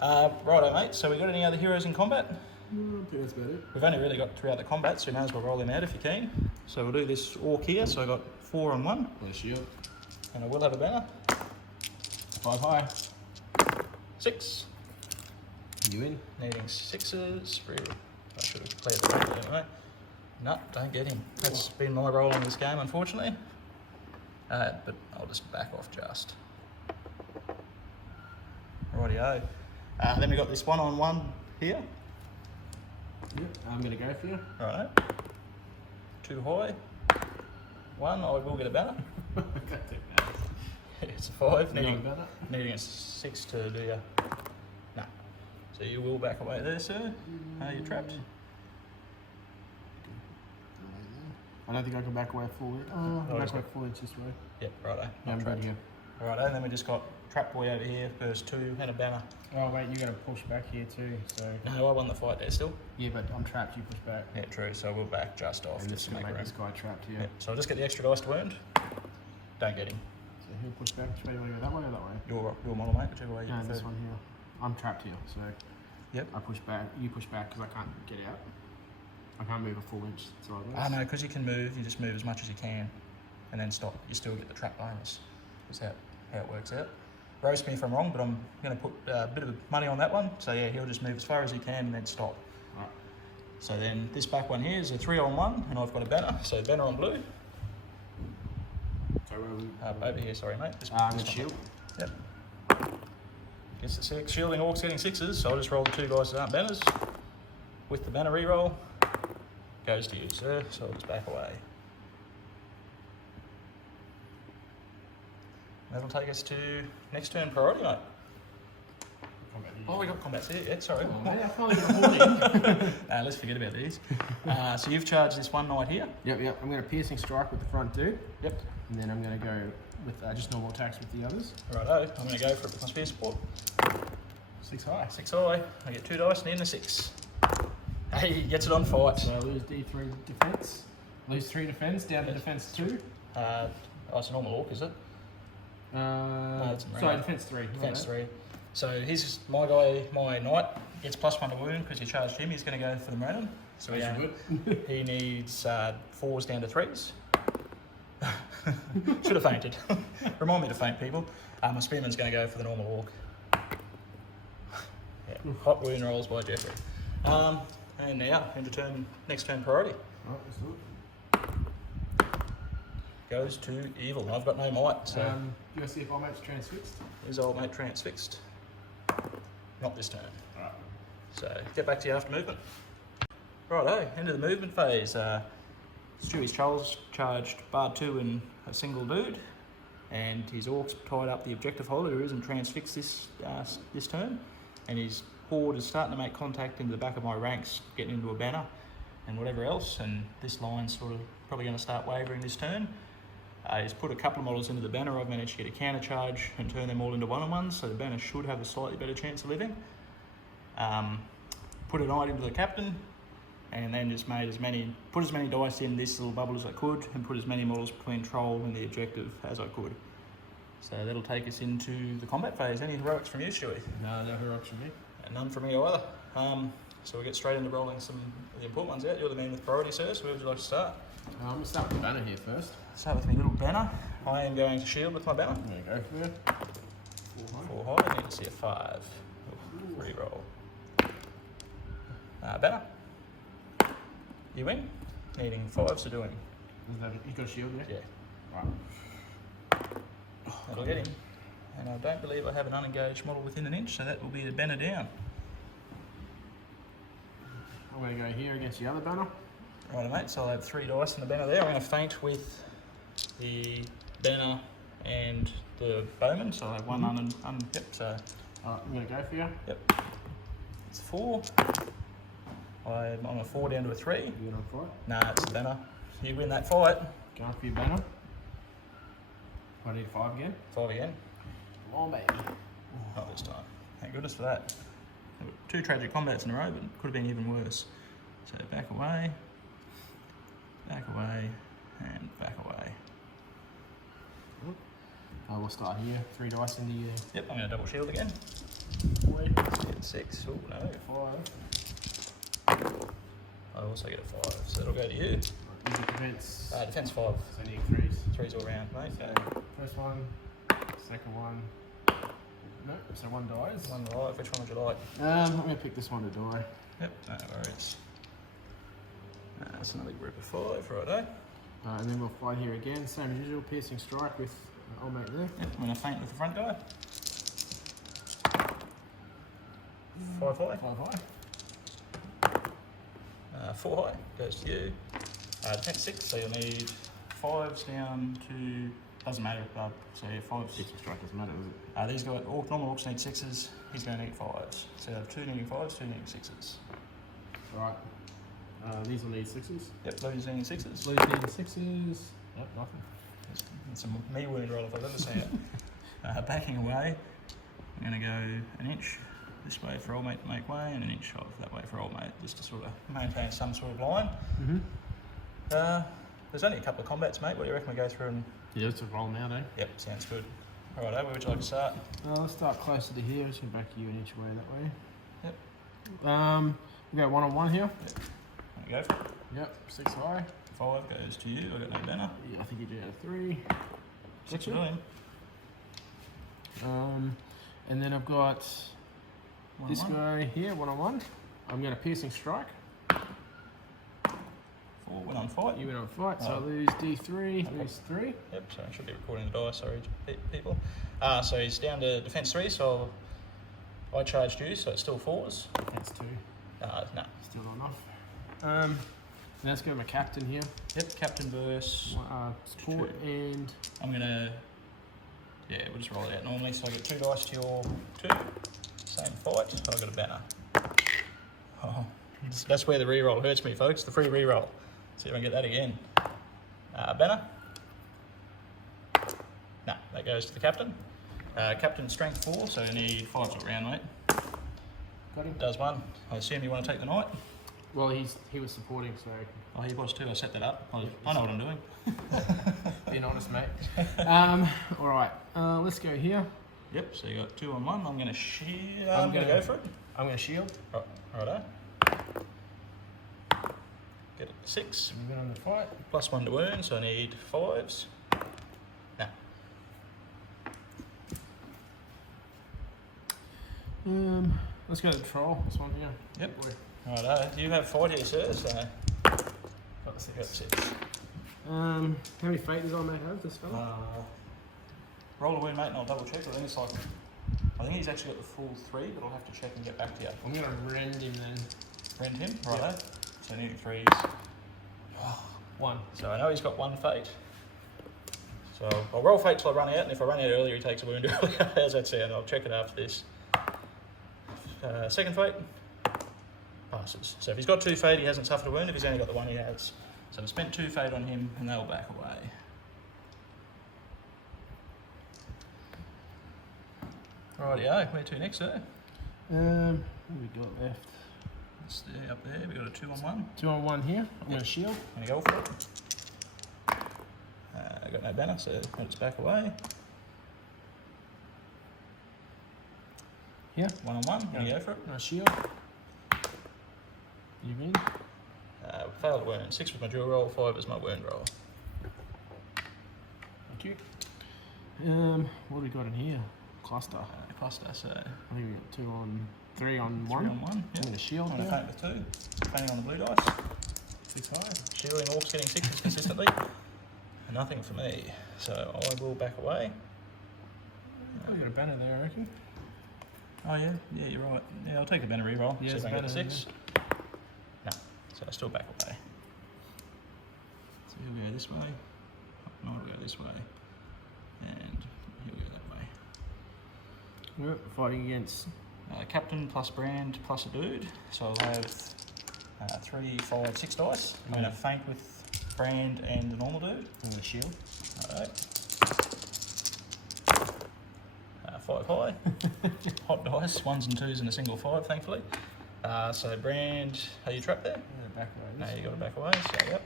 Righto, mate. So we got any other heroes in combat? I think that's about it. We've only really got 3 other combats, so you may as well roll them out if you can. So we'll do this orc here, so I got 4 on 1. Play shield. And I will have a banner. 5 high. 6. You in? Needing 6s. I should have played the right anyway. No, don't get him. That's been my role in this game, unfortunately. But I'll just back off just. Rightio. Then we got this 1-on-1 here. Yep, I'm going to go for you. Right. 2 high. 1, I will get a banner. It's a 5. Needing a 6 to do ya. No. So you will back away there, sir. You're trapped. I don't think I can back away full inch. Back away full inch this way. Yep, righto. I'm good here. Righto, and then we just got Trap Boy over here, first 2, and a banner. Oh wait, you got to push back here too. So. No, I won the fight there still. Yeah, but I'm trapped. You push back. Yeah, true. So we'll back just off. And Just to make room. this guy trapped here. Yeah. So I'll just get the extra dice to wound. Don't get him. So he'll push back. Which way do you want to go? That way or that way? Your model, mate. Whichever way you No, prefer. this one here. I'm trapped here, so. Yep. I push back. You push back because I can't get out. I can't move a full inch. So No, because you can move. You just move as much as you can, and then stop. You still get the trap bonus. That's how it works out. Roast me if I'm wrong, but I'm going to put a bit of money on that one. So yeah, he'll just move as far as he can and then stop. Right. So then this back one here is a 3-on-1, and I've got a banner. So banner on blue. So where are we? Over here, sorry mate. I'm going to shield. Yep. Gets the 6. Shielding orcs getting 6s, so I'll just roll the 2 guys that aren't banners. With the banner reroll, goes to you, sir. So I'll just back away. That'll take us to next turn priority, mate. Oh, we got combats here. Yeah, sorry. Oh, mate, I finally got a warning. Let's forget about these. So you've charged this one knight here. Yep. I'm going to piercing strike with the front dude. Yep. And then I'm going to go with just normal attacks with the others. Righto. I'm going to go for it with my spear support. 6 high. 6 high. I get 2 dice and in the 6. Hey, he gets it on fight. So I lose D3 defense. Lose 3 defense down to defense 2. It's a normal orc, is it? Sorry, defense 3. Defense 3. So he's my guy, my knight, gets +1 to wound because you charged him. He's going to go for the Merlin. So he needs 4s down to 3s. Should have fainted. Remind me to faint, people. My spearman's going to go for the normal orc. Yeah. Hot wound rolls by Jeffrey. And now, next turn priority. Right, let's do it. Goes to evil. I've got no might, so you want to see if our mate's transfixed? his old mate transfixed. Not this turn. Right. So get back to you after movement. Righto, end of the movement phase. Stewie's charged bar 2 and a single dude, and his orcs tied up the objective holder who isn't transfixed this turn, and his horde is starting to make contact into the back of my ranks, getting into a banner and whatever else, and this line's sort of probably going to start wavering this turn. He's put a couple of models into the banner. I've managed to get a counter charge and turn them all into 1-on-1s, so the banner should have a slightly better chance of living. Put a knight into the captain, and then just put as many dice in this little bubble as I could, and put as many models between troll and the objective as I could. So that'll take us into the combat phase. Any heroics from you, Stuey? No heroics from me. And none from me either. So we'll get straight into rolling some of the important ones out. You're the man with priority, sir, so where would you like to start? I'm going to start with the banner here first. Start with my little banner. I am going to shield with my banner. I'm going to go for it. 4 high. I need to see a 5. Reroll. Banner. You win. Needing 5s to do him. You got a shield there? Yeah. Right. That'll get him. And I don't believe I have an unengaged model within an inch, so that will be the banner down. I'm going to go here against the other banner. Right, mate, so I'll have 3 dice in the banner there. I'm going to feint with the banner and the bowman, so I'll have 1 yep, so... Alright, I'm going to go for you. Yep. It's 4. I'm on a 4 down to a 3. You going on fight? Nah, it's the banner. You win that fight. Going for your banner. I need 5 again. 5 again. Come on, baby. Not this time. Thank goodness for that. 2 tragic combats in a row, but could have been even worse. So back away, and back away. We'll start here. 3 dice into you. Yep, I'm going to double shield again. 4. Get 6. Oh no. 5. I also get a 5, so it'll go to you. Easy defense. Defense 5. So need 3s. 3's all round, mate. So first one, second one. No, so one dies. One live. Which one would you like? I'm going to pick this one to die. Yep, no worries. That's another group of 5, righto. And then we'll fight here again. Same as usual, piercing strike with old mate there. Yep, I'm going to feint with the front guy. 5 high. 5 high. 4 high goes to you. Defense 6, so you'll need 5s down to. Doesn't matter. So yeah, 5s. Piercing strike doesn't matter, does it? These guys, all normal orcs need 6s. He's going to need 5s. So you have 2 needing 5s, 2 needing 6s. Right. These will need 6s. Yep, Lou's needing 6s. Blues needing 6s. Yep, nothing. It's a me wound roll if I've ever seen it. Backing away, I'm going to go an inch this way for old mate to make way, and an inch off that way for old mate, just to sort of maintain some sort of line. There's only a couple of combats, mate. What do you reckon we go through and... Yeah, let's roll now, eh? Yep, sounds good. Alright, where would you like to start? Let's start closer to here. Just gonna back you an inch away that way. Yep. We'll go 1-on-1 here. Yep. There you go. Yep, 6 high. 5 goes to you. I've got no banner. Yeah, I think you do out of 3. 6 will him. And then I've got this 1-on-1. guy here, 1-on-1. I'm going to piercing strike. 4 win on fight. You win on fight, so I Oh. lose D3, lose 3. Yep, so I should be recording the die, sorry people. So he's down to defense 3, so I charged you, so it's still 4s. That's 2. No. Still not enough. Let's go to my captain here. Yep, captain verse. Support and... I'm gonna, yeah, we'll just roll it out normally. So I get 2 dice to your 2. Same fight, so I've got a banner. Oh, that's where the reroll hurts me, folks. The free reroll. See if I can get that again. Banner. No, that goes to the captain. Captain strength 4, so you need 5s all round, mate. Got him. Does 1. I assume you want to take the knight? Well, he was supporting, so... Oh, he was too. I set that up. I know what I'm doing. Being honest, mate. Alright, let's go here. Yep, so you got 2 on 1. I'm going to shield. I'm going to go for it. I'm going to shield. Righto. Get it 6. I'm going to fight. Plus 1 to earn, so I need 5s. Nah. Let's go to the troll. This one here. Yep. Righto. You have 5 here, sir, so Got the you got 6. 6. How many fate does old mate have, this fella? Roll a wound, mate, and I'll double check. I think it's like, I think he's actually got the full 3, but I'll have to check and get back to you. I'm going to rend him then. Rend him, righto. Yep. So nearly 3s. 1. So I know he's got 1 fate. So I'll roll fate till I run out, and if I run out earlier, he takes a wound earlier. How's that sound? I'll check it after this. Second fate, passes. So if he's got 2 fate, he hasn't suffered a wound. If he's only got the 1, he has. So I spent 2 fate on him, and they'll back away. Rightio, where to next, sir? What have we got left? Let's stay up there. We got a 2 on 1. 2 on 1 here. I'm going to shield. I'm gonna go for it. I got no banner, so it's back away. Here. 1 on 1. I'm gonna go for it. I'm going to shield. You win. Failed wound. 6 was my dual roll. 5 is my wound roll. Thank you. What have we got in here? Cluster. Cluster. So I think we got 2 on 3 on 1. 3 on 1. I'm Yep. going to shield I'm gonna here. feint with 2. Feinting on the blue dice. 6 high. Shielding orcs getting 6s consistently. Nothing for me. So I will back away. We got a banner there, I reckon. Oh yeah, yeah, you're right. Yeah, I'll take the banner reroll. Yeah, See if it's I can get the banner, 6. No, so I still back away. So he'll go this way. No, I'll go this way. And he'll go that way. Yep, fighting against. Captain plus brand plus a dude. So I'll have 3, 5, 6 dice. I'm going to feint with brand and the normal dude. I'm going to shield. Alright. 5 high. Hot dice, 1s and 2s and a single 5, thankfully. So brand, are you trapped there? Yeah, back away. No, you got to back away. So yep.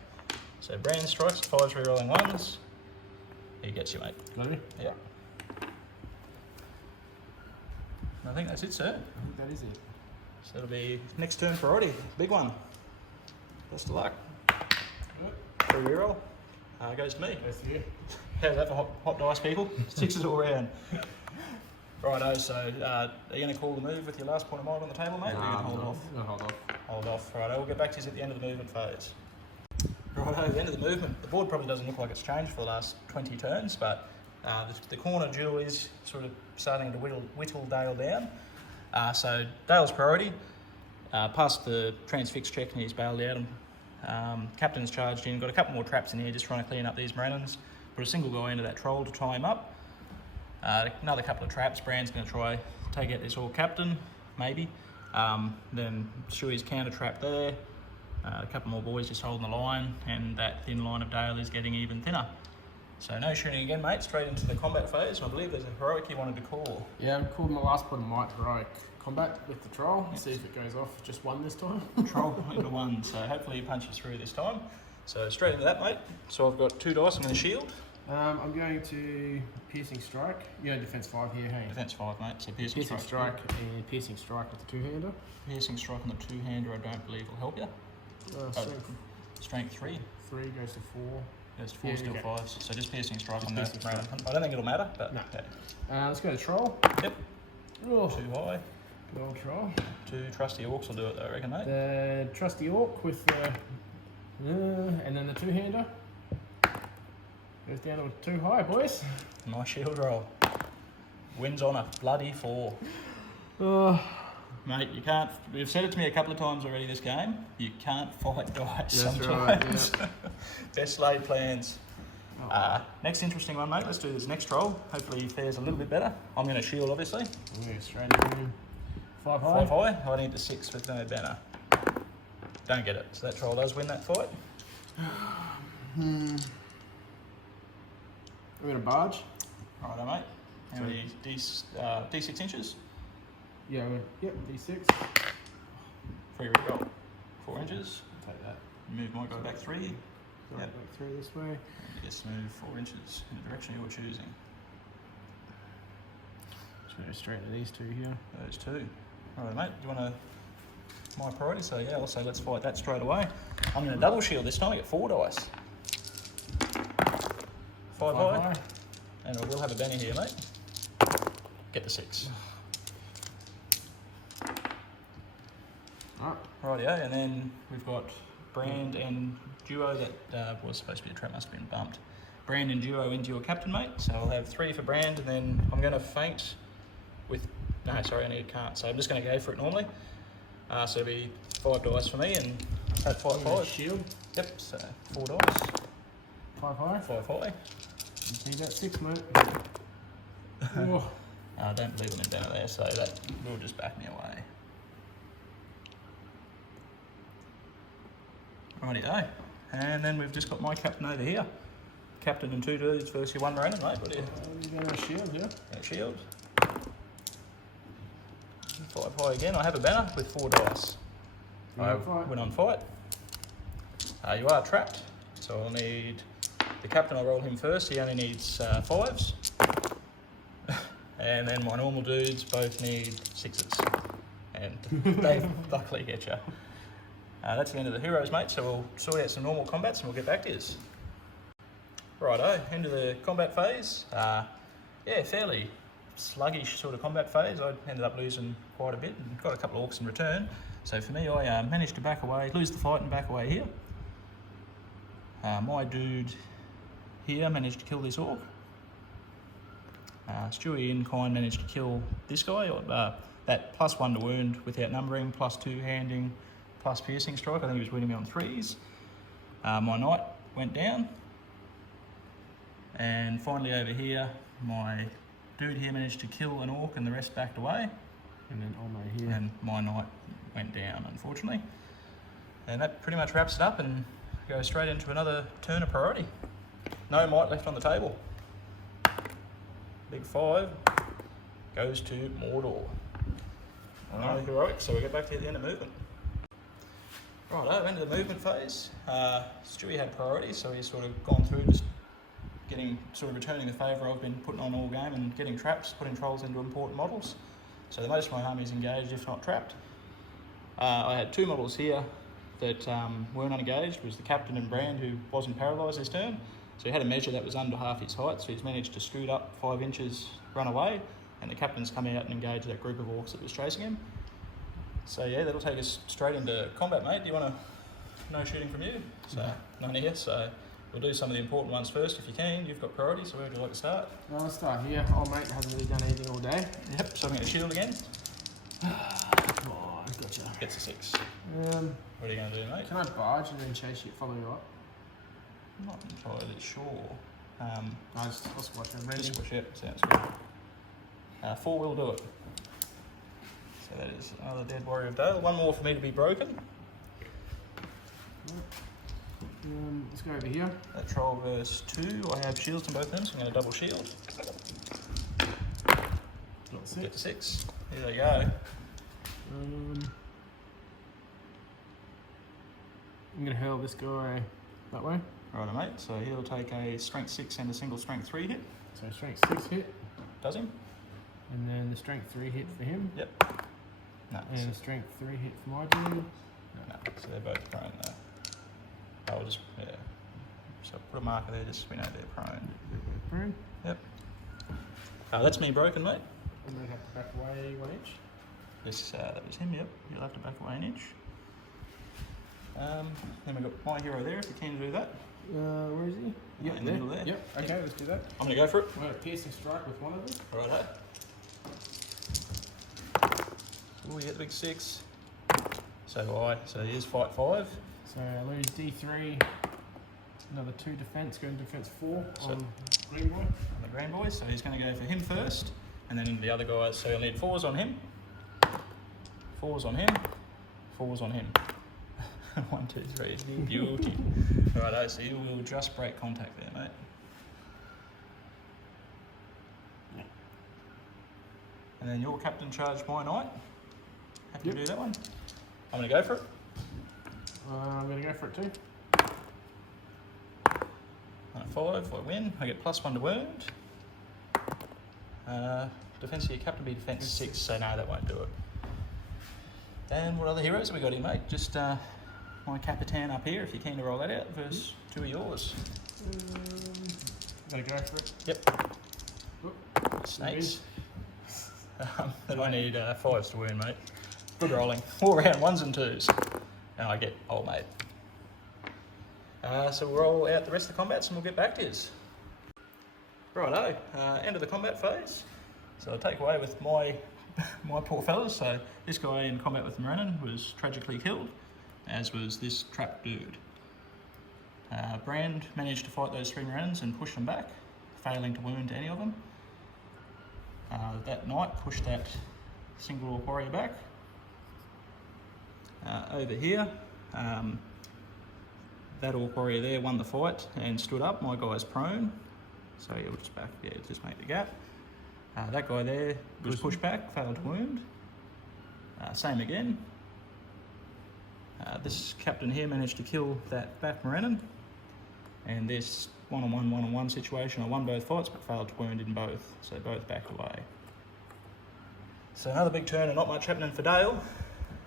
So brand strikes, 5s rerolling 1s. He gets you, mate. Got it? Yeah. I think that's it, sir. I think that is it. So it'll be next turn for Roddy. Big one. Best of luck. Good. Free reroll. Goes to me. Goes to you. How's that for hot dice, people? Sixes all round. Righto, so are you going to call the move with your last point of might on the table, mate? Or are you going to hold off? No, hold off. Hold off. Righto, we'll get back to you at the end of the movement phase. Righto, at the end of the movement, the board probably doesn't look like it's changed for the last 20 turns, but the corner duel is sort of starting to whittle Dale down. So Dale's priority, passed the transfix check and he's bailed out. Captain's charged in, got a couple more traps in here just trying to clean up these Marinans. Put a single guy into that troll to tie him up. Another couple of traps. Brand's going to try take out this Orc captain, maybe. Then Stuey's counter trap there. A couple more boys just holding the line, and that thin line of Dale is getting even thinner. So no shooting again, mate. Straight into the combat phase. I believe there's a heroic you wanted to call. Yeah, I called my last point of might heroic combat with the troll. Yes. See if it goes off. Just one this time. Troll into one. So hopefully he punches through this time. So straight into that, mate. So I've got 2 dice. I'm going to shield. I'm going to piercing strike. You know, defense 5 here, hey? Defense 5, mate. So piercing strike and piercing strike with the 2-hander. Piercing strike on the 2-hander, I don't believe will help you. Strength 3. 3 goes to 4. Goes to 4, yeah, still okay. 5s. So just piercing strike Just on piercing that. strike. I don't think it'll matter, but no. Okay. Let's go to troll. Yep. Oh. Too high. Good old troll. 2 trusty orcs will do it though, I reckon, mate. The trusty orc with the and then the 2-hander goes down to 2 high, boys. Nice shield roll. Wins on a bloody 4. Mate, you can't. You've said it to me a couple of times already this game. You can't fight dice sometimes. Right, yeah. Best laid plans. Next interesting one, mate. Let's do this next roll. Hopefully he fares a little bit better. I'm going to shield, obviously. Yeah, straight in. 5 high. 5 high. I need the 6 with no banner. Don't get it. So that troll does win that fight. I'm going to barge. Righto, mate. How many D6 inches? Yeah, yep, D6. Free reroll. 4 inches. I'll take that. Move my guy back 3. So Yep. back 3 this way. Just move 4 inches in the direction you're choosing. Just go straight to these 2 here. Those 2. Alright, mate. Do you want my priority? So yeah, I'll say let's fight that straight away. I'm going to double shield this time. I get 4 dice. 5 high. And I will have a banner here, mate. Get the 6. Rightio, and then we've got Brand and Duo. That was supposed to be a trap, must have been bumped. Brand and Duo into your captain, mate. So I'll have 3 for Brand, and then I'm going to feint with... No, sorry, I need a card. So I'm just going to go for it normally. So it'll be 5 dice for me, and have 5 5. Shield. Yep, so 4 dice. 5 high. 5 high. Just need that 6, mate. I don't believe I'm in banner there, so that will just back me away. Rightio. And then we've just got my captain over here. Captain and 2 dudes versus your 1 Mariner, mate. What do you? You're going to shield, yeah? Shield. 5 high again. I have a banner with 4 dice. I went on fight. You are trapped, so I'll need the captain. I'll roll him first. He only needs 5s. And then my normal dudes both need 6s. And they luckily get you. That's the end of the heroes, mate, so we'll sort out some normal combats and we'll get back to this. Righto, into the combat phase. Yeah, fairly sluggish sort of combat phase. I ended up losing quite a bit and got a couple of orcs in return. So for me, I managed to back away, lose the fight and back away here. My dude here managed to kill this orc. Stuey in kind managed to kill this guy. That +1 to wound without numbering, +2 handing, plus piercing strike. I think he was winning me on 3s. My knight went down. And finally over here, my dude here managed to kill an orc and the rest backed away. And then Olmo here. And my knight went down, unfortunately. And that pretty much wraps it up and goes straight into another turn of priority. No might left on the table. Big 5 goes to Mordor. Alright, heroic, so we'll get back to the end of movement. Right, end of the movement phase. Stuey had priority, so he's sort of gone through just returning the favour I've been putting on all game and getting traps, putting trolls into important models. So the most of my army is engaged, if not trapped. I had 2 models here that weren't unengaged was the captain and Brand, who wasn't paralysed this turn. So he had a measure that was under half his height, so he's managed to scoot up 5 inches, run away, and the captain's come out and engaged that group of orcs that was chasing him. So yeah, that'll take us straight into combat, mate. Do you want to no shooting from you? So none here, so we'll do some of the important ones first if you can. You've got priority, so where would you like to start? I'll start here. Old mate hasn't really done anything all day. Yep, so I'm going to shield again. Oh, gotcha. Gets a 6. What What are you going to do, mate? can I barge and then chase you, follow you up? I'm not entirely sure. I'll squash him. Ready? Just squish it, sounds good. 4 will do it. So that is another dead warrior of Dale. One more for me to be broken. Let's go over here. That troll verse 2. I have shields on both ends, so I'm going to double shield. Got 6. Get to 6. There you go. I'm going to hurl this guy that way. Right, mate. So he'll take a strength 6 and a single strength 3 hit. So strength 6 hit, Does him? and then the strength 3 hit for him, Yep. No, and a strength 3 hit for my dude. no, so they're both prone though. I'll just, yeah. So put a marker there just so we know they're prone. Prone. Yep. That's me broken, mate. I'm going to have to back away 1 inch. This, that was him, yep. You'll have to back away an inch. Then we've got my hero there, if you're keen to do that. Where is he? Yep, in the middle there. Yep, okay, let's do that. I'm going to go for it. I'm going to piercing strike with one of them. Righto. Oh, you get the big 6. So do I. So here's fight 5. So I lose D3, another 2 defense, go into defense 4 So- on green boy. On the green boy, so he's going to go for him first, and then the other guys. So you'll need 4s on him, 4s on him, 4s on him. 1, 2, 3. Beauty. Righto, so you will just break contact there, mate. And then your captain charged my knight. Happy to do that one. I'm going to go for it. I'm going to go for it too. On a 5, I win. I get +1 to wound. Defense of your captain be defense 6, so no, that won't do it. And what other heroes have we got here, mate? Just my Capitan up here, if you're keen to roll that out, versus 2 of yours. I'm going to go for it. Yep. Snakes. Then I need 5s to wound, mate. Good rolling. 4 round 1s and 2s. And I get old mate. So we'll roll out the rest of the combats and we'll get back to yous. Righto, end of the combat phase. So I'll take away with my poor fellas. So this guy in combat with Morannon was tragically killed, as was this trapped dude. Brand managed to fight those 3 Morannons and push them back, failing to wound any of them. That knight pushed that single orc warrior back. Over here, that orc warrior there won the fight and stood up. My guy's prone, so he'll just back, yeah, just make the gap. That guy there was pushed back, failed to wound. Same again. This captain here managed to kill that back Morannon, and this one-on-one situation, I won both fights but failed to wound in both, so both backed away. So another big turn and not much happening for Dale,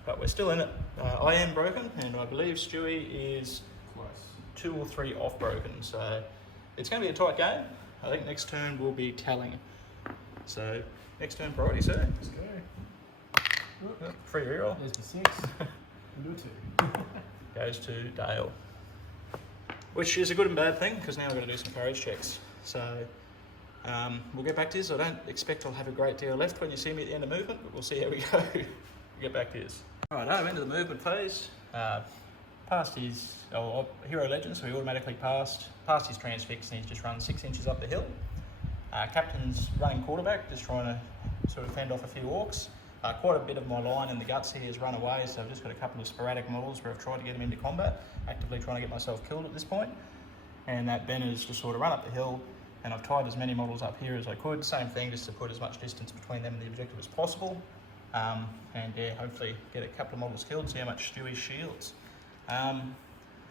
but we're still in it. I am broken, and I believe Stuey is Close. 2 or 3 off broken, so it's going to be a tight game. I think next turn will be telling. So next turn priority, sir. Let's go. Free reroll. There's the 6. And do 2. Goes to Dale. Which is a good and bad thing, because now I've got to do some courage checks. So we'll get back to this. I don't expect I'll have a great deal left when you see me at the end of movement, but we'll see how we go. We'll get back to this. Right, I'm into the movement phase. Past his hero legend, so he automatically passed his transfix, and he's just run 6 inches up the hill. Captain's running quarterback, just trying to sort of fend off a few orcs. Quite a bit of my line in the guts here has run away, so I've just got a couple of sporadic models where I've tried to get them into combat, actively trying to get myself killed at this point. And that Ben has just sort of run up the hill, and I've tied as many models up here as I could. Same thing, just to put as much distance between them and the objective as possible. And yeah, hopefully get a couple of models killed, see how much Stuey shields.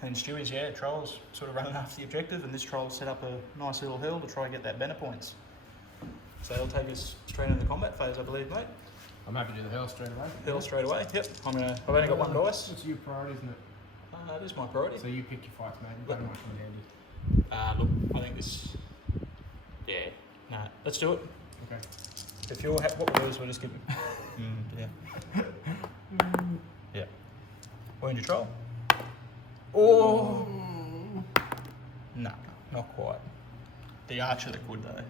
And Stewie's, yeah, trolls sort of running after the objective, and this troll set up a nice little hill to try and get that banner points. So they'll take us straight into the combat phase, I believe, mate. I'm happy to do the hell straight away. Hill straight away, yep. I've only got 1 dice. What's your priority, isn't it? This is my priority. So you pick your fights, mate. That might come handy. Look, I think this. Yeah, no, let's do it. Okay. If you're what we'll do is we'll just give. Yeah. Yeah. Wound your troll. Oh. No, not quite. The archer that could though.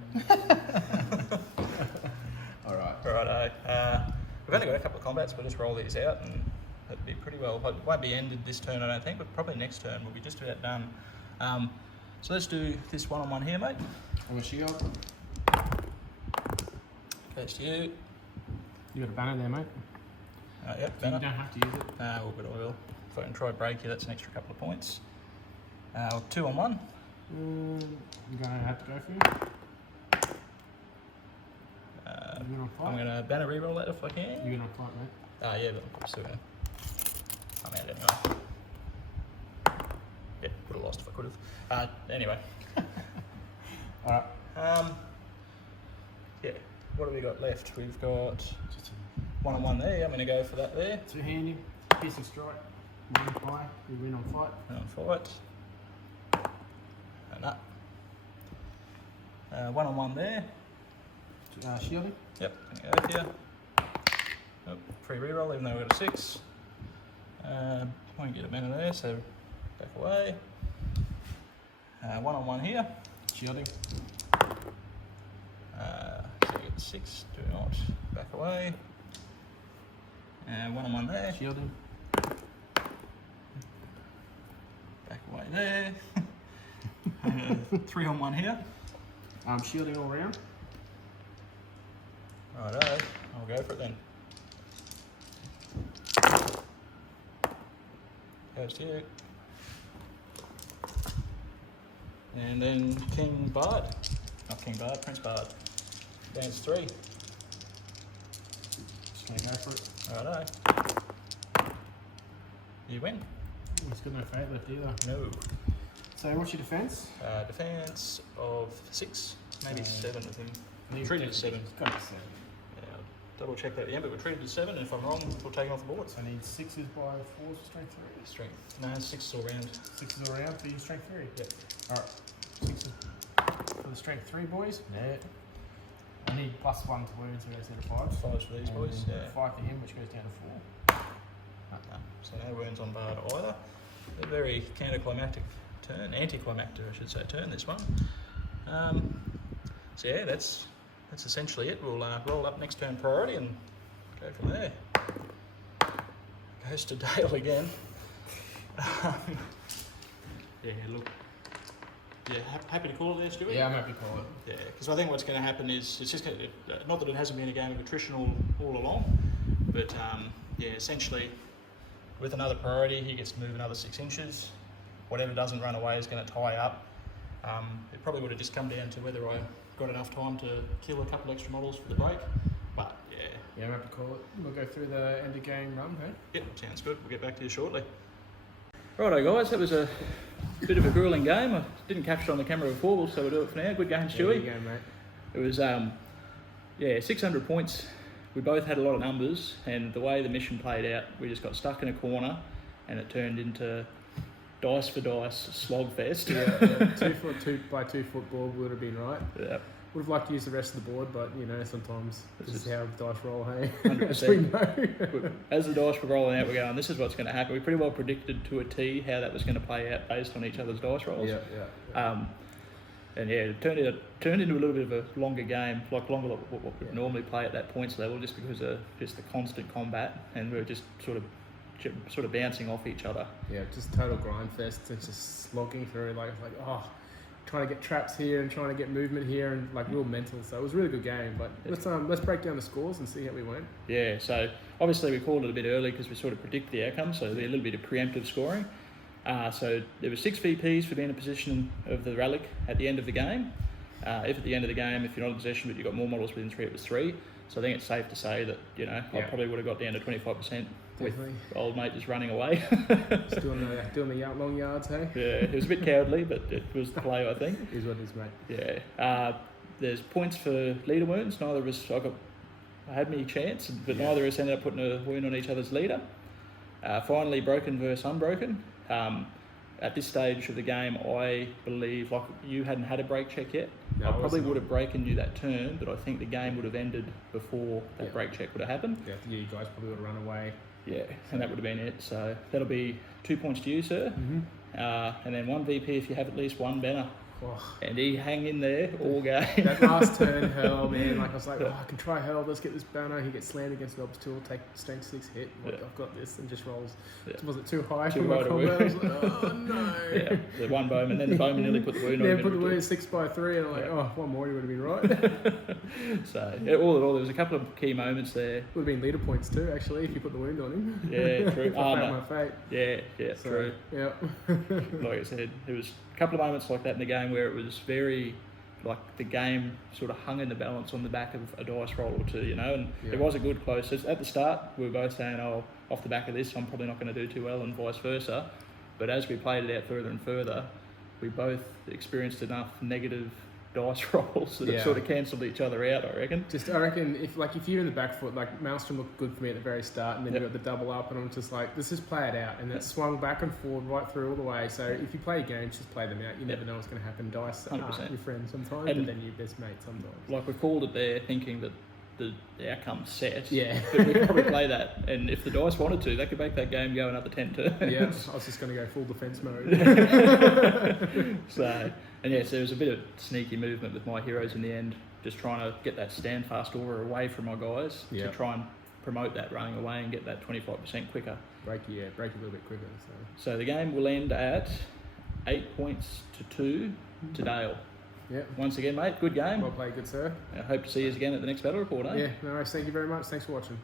All right. Righto. We've only got a couple of combats. We'll just roll these out and it'll be pretty well. It won't be ended this turn, I don't think, but probably next turn we'll be just about done. So let's do this one-on-one here, mate. I'm a shield. Goes to you. You got a banner there, mate. Yep, So banner. you don't have to use it. Well, but I will. If I can try break you, that's an extra couple of points. 2-on-1. You're gonna have to go for you. You're gonna fight. I'm going to banner reroll that if I can. You're gonna fight, mate. Yeah, but I'm still going to. I'm out anyway. Yeah, would have lost if I could have. Anyway. All right. Yeah, what have we got left? We've got Just one-on-one there. I'm going to go for that there. two-handed, piercing strike, one high. We win on fight. On fight. And that. One-on-one there. Shielding. Yep, I'm going to go here. Oh, free reroll, even though we've got a 6. Won't get a banner there, so back away. One-on-one here. Shielding. So you get 6, do not back away. One-on-one there. Shielding. Back away there. 3-on-1 here. Shielding all round. Righto, I'll go for it then. Goes to you. And then King Bard. Not King Bard, Prince Bard. Dance 3. Just gonna go for it. Righto. You win. He's got no fate left either. No. So what's your defense? Defense of 6, maybe 7 with him. You Treated as 7. Got to 7. Yeah, I'll double check that at the end, but we're treated as 7, and if I'm wrong, we'll take him off the board. So I need 6s by 4s for strength 3. Strength. No, 6 all round. 6s all round for your strength 3. Yep. Alright. 6s for the strength 3 boys. Yeah. I need +1 to wounds instead of 5. 5 for these boys, And yeah. 5 for him, which goes down to 4. No, so no wounds on Bard either. A very anticlimactic I should say turn, this one. So yeah, that's essentially it. We'll roll up next turn priority and go from there. Goes to Dale again. Yeah, look. Yeah, happy to call it there, Stuey? Yeah, I'm happy to call it. Yeah, because I think what's going to happen is, it's just going to, not that it hasn't been a game of attrition all along, but yeah, essentially with another priority, he gets to move another 6 inches. Whatever doesn't run away is going to tie up. It probably would have just come down to whether I got enough time to kill a couple extra models for the break, but yeah. Yeah, I'm happy to call it. We'll go through the end of game run, hey? Yep, sounds good. We'll get back to you shortly. Righto guys, that was a bit of a gruelling game. I didn't capture it on the camera before, so we'll do it for now. Good game, Stuey. Good game, mate. It was, yeah, 600 points. We both had a lot of numbers, and the way the mission played out, we just got stuck in a corner, and it turned into dice for dice slog fest. Yeah, 2 foot 2 by 2 foot ball would have been right. Yeah. Would have liked to use the rest of the board, but you know, sometimes this is how dice roll, hey? 100%. As we know. As the dice were rolling out, we're going, this is what's going to happen. We pretty well predicted to a T how that was going to play out based on each other's dice rolls. Yeah. And yeah, it turned into a little bit of a longer game, like longer than what we normally play at that points level, just because of just the constant combat, and we were just sort of bouncing off each other. Yeah, just total grind fest. It's just slogging through, like trying to get traps here and trying to get movement here, and like real mental. So it was a really good game. But let's break down the scores and see how we went. Yeah, so obviously we called it a bit early because we sort of predicted the outcome, so there'll be a little bit of preemptive scoring. So there were 6 VPs for being in possession of the Relic at the end of the game. If at the end of the game, if you're not in possession but you've got more models within 3, it was 3. So I think it's safe to say that, you know, I probably would have got down to 25% with old mate just running away. Just doing the long yards, hey? Yeah, it was a bit cowardly, but it was the play, I think. Is what it is, mate. Yeah. There's points for leader wounds. Neither of us, I had me chance, but neither of us ended up putting a wound on each other's leader. Finally, broken versus unbroken. At this stage of the game, I believe, like, you hadn't had a break check yet. No, I I probably wasn't. would have broken you that turn, but I think the game would have ended before that Yeah. break check would have happened. Yeah, you guys probably would have run away. Yeah, and that would have been it. So that'll be 2 points to you, sir. And then 1 VP if you have at least 1 banner. Oh, And he hang in there all game. that last turn, hell, man. Like, I was like, oh, I can try hell. Let's get this banner. He gets slammed against the obstacle, take strength 6 hit. Like, Yeah. I've got this, and just rolls. Yeah. Was it too high Too for my high to combo? I was wound. like, oh no. Yeah, the 1 bowman, then the bowman nearly put the wound on Yeah, him. put the in wound return. 6 by 3, and I'm like, Yeah. oh, one more, you would have been right. So, yeah, all in all, there was a couple of key moments there. Would have been leader points too, actually, if you put the wound on him. Yeah, true. If I found my fate. Yeah, So, true. yeah. Like I said, there was a couple of moments like that in the game where it was very, like, the game sort of hung in the balance on the back of a dice roll or two, you know, and Yeah. it was a good close. At the start, we were both saying, oh, off the back of this, I'm probably not going to do too well, and vice versa. But as we played it out further and further, we both experienced enough negative dice rolls that Yeah. have sort of cancelled each other out, I reckon. Just, I reckon, if you're in the back foot, like, Maelstrom looked good for me at the very start, and then Yep. you got the double up, and I'm just like, let's just play it out. And it swung back and forward right through all the way. So if you play games, just play them out. You never know what's going to happen. Dice aren't 100%. your friend sometimes, And- but then your best mate sometimes. Like, we called it there thinking that the outcome's set. Yeah. But we could probably play that, and if the dice wanted to, they could make that game go another 10 turns. Yeah, I was just going to go full defense mode. So, and yes, there was a bit of sneaky movement with my heroes in the end, just trying to get that stand fast aura away from my guys Yeah. to try and promote that running away and get that 25% quicker. break a little bit quicker. So. So the game will end at 8 points to 2 to Dale. Yeah. Once again, mate, good game. Well played, good sir. I hope to see you again at the next battle report, eh? Yeah, no worries. Thank you very much. Thanks for watching.